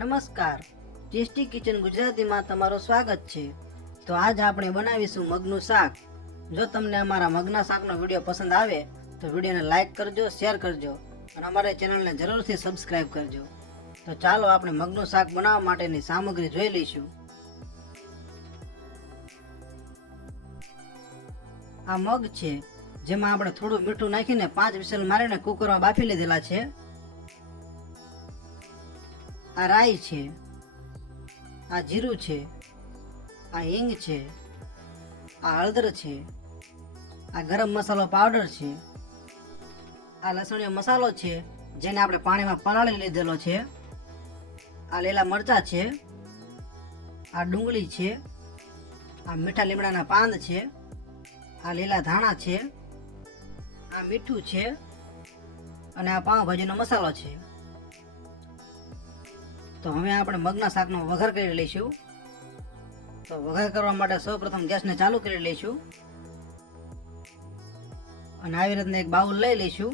નમસ્કાર, tasty kitchen ગુજરાતીમાં તમારું સ્વાગત છે। તો આજ આપણે બનાવીશું મગનું શાક। જો તમને અમારા મગના શાકનો વિડીયો પસંદ આવે તો વિડીયોને લાઈક કરજો, શેર કરજો અને અમારી ચેનલને જરૂરથી સબસ્ક્રાઇબ કરજો। તો ચાલો આપણે મગનું શાક બનાવવા માટેની સામગ્રી જોઈ લઈશું। આ મગ છે, જેમાં આપણે થોડું મીઠું નાખીને 5 વિસલ મારીને કુકરમાં બાફી લીધેલા છે। આ રાઈ છે, આ જીરું છે, આ હિંગ છે, આ હળદર છે, આ ગરમ મસાલો પાવડર છે, આ લસણીયો મસાલો છે જેને આપણે પાણીમાં પલાળી લીધેલો છે, આ લીલા મરચાં છે, આ ડુંગળી છે, આ મીઠા લીમડાના પાન છે, આ લીલા ધાણા છે, આ મીઠું છે અને આ પાવભાજીનો મસાલો છે। તો હવે આપણે મગના શાકનો વઘાર કરી લઈશું। તો વઘાર કરવા માટે સૌપ્રથમ ગેસને ચાલુ કરી લઈશું અને આવી રીતના એક બાઉલ લઈ લઈશું,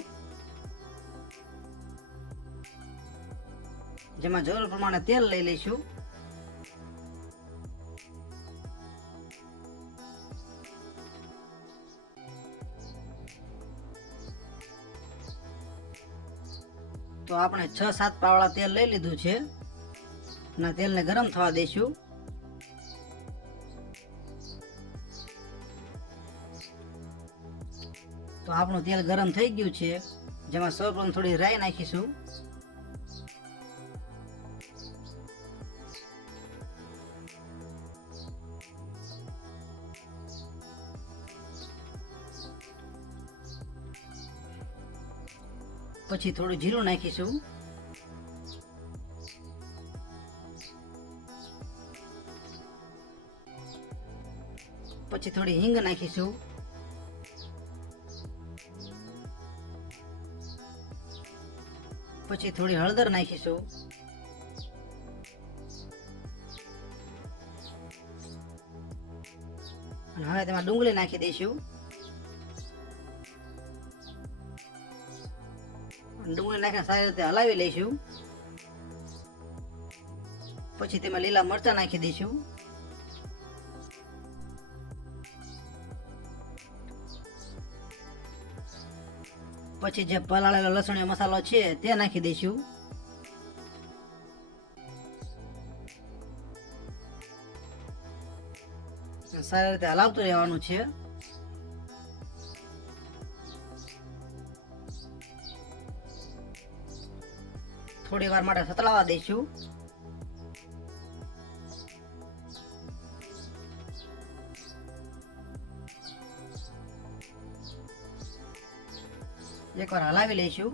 જેમાં જરૂર પ્રમાણે તેલ લઈ લઈશું। તો આપણે 6-7 પાવડા તેલ લઈ લીધું છે અને તેલને ગરમ થવા દઈશું। તો આપણું તેલ ગરમ થઈ ગયું છે, જેમાં સૌપ્રથમ થોડી રાઈ નાખીશું, પછી થોડું જીરું નાખીશું, પછી થોડી હિંગ નાખીશું, પછી થોડી હળદર નાખીશું, અને હવે તેમાં ડુંગળી નાખી દઈશું। ડુંગળી નાખીને સારી રીતે હલાવી લઈશું। પછી તેમાં લીલા મરચાં નાખી દઈશું, પછી જે પલાળેલો લસણીયો મસાલો છે તે નાખી દઈશું, સારી રીતે હલાવતું રહેવાનું છે। થોડી વાર માટે સતળાવા દઈશું। એકવાર હલાવી લઈશું।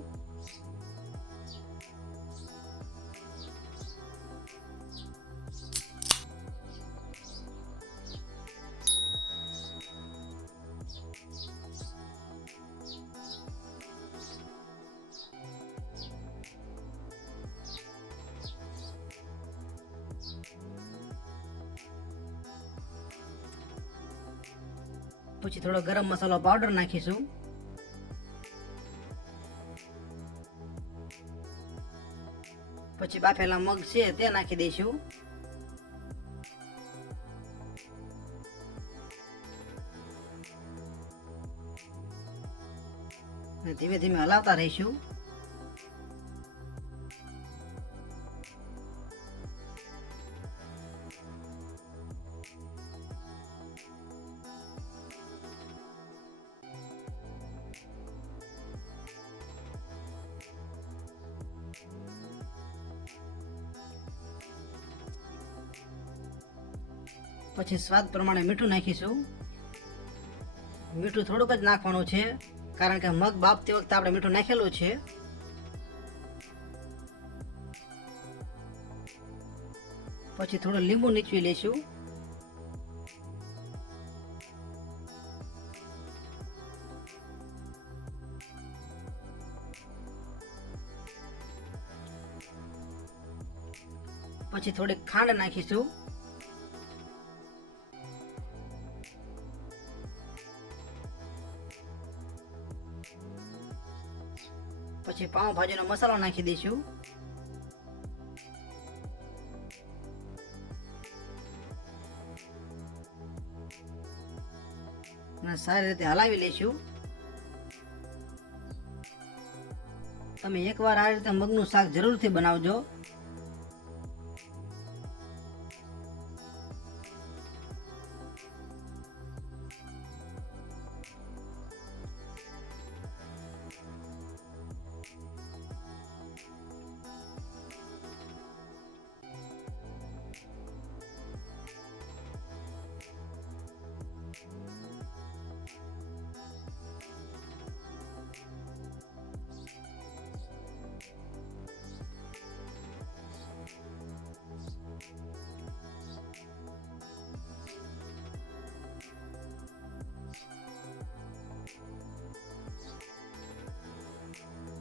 પછી થોડો ગરમ મસાલો પાવડર નાખીશું, પછી બાફેલા મગ છે તે નાખી દઈશું, ધીમે ધીમે હલાવતા રહીશું। પછી સ્વાદ પ્રમાણે મીઠું નાખીશું। મીઠું થોડુંક જ નાખવાનું છે, કારણ કે મગ બાફતી વખતે આપણે મીઠું નાખેલું છે। પછી થોડું લીંબુ નીચવી લઈશું, પછી થોડી ખાંડ નાખીશું, પછી પાઉંભાજીનો મસાલો નાખી દઈશું, અને સારી રીતે હલાવી લઈશું. તમે એકવાર આ રીતે મગનું શાક જરૂરથી બનાવજો.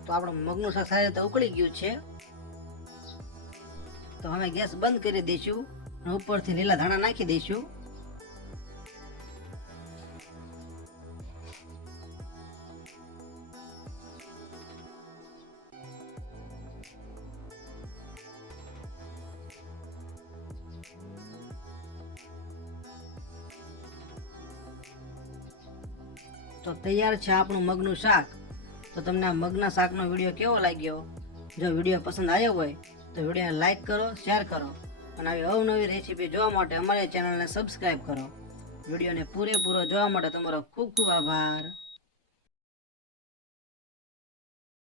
તો આપણું મગનું શાક સારી રીતે ઉકળી ગયું છે. તો હવે ગેસ બંધ કરી દઈશું અને ઉપરથી લીલા ધાણા નાખી દઈશું. તો તૈયાર છે આપણું મગનું શાક. તો તમને આ મગના શાકનો વિડીયો કેવો લાગ્યો? જો વિડીયો પસંદ આવ્યો હોય તો વિડીયોને લાઈક કરો, શેર કરો અને આવી અવનવી રેસીપી જોવા માટે અમારી ચેનલને સબસ્ક્રાઈબ કરો. વિડીયોને પૂરેપૂરો જોવા માટે તમારો ખૂબ ખૂબ આભાર.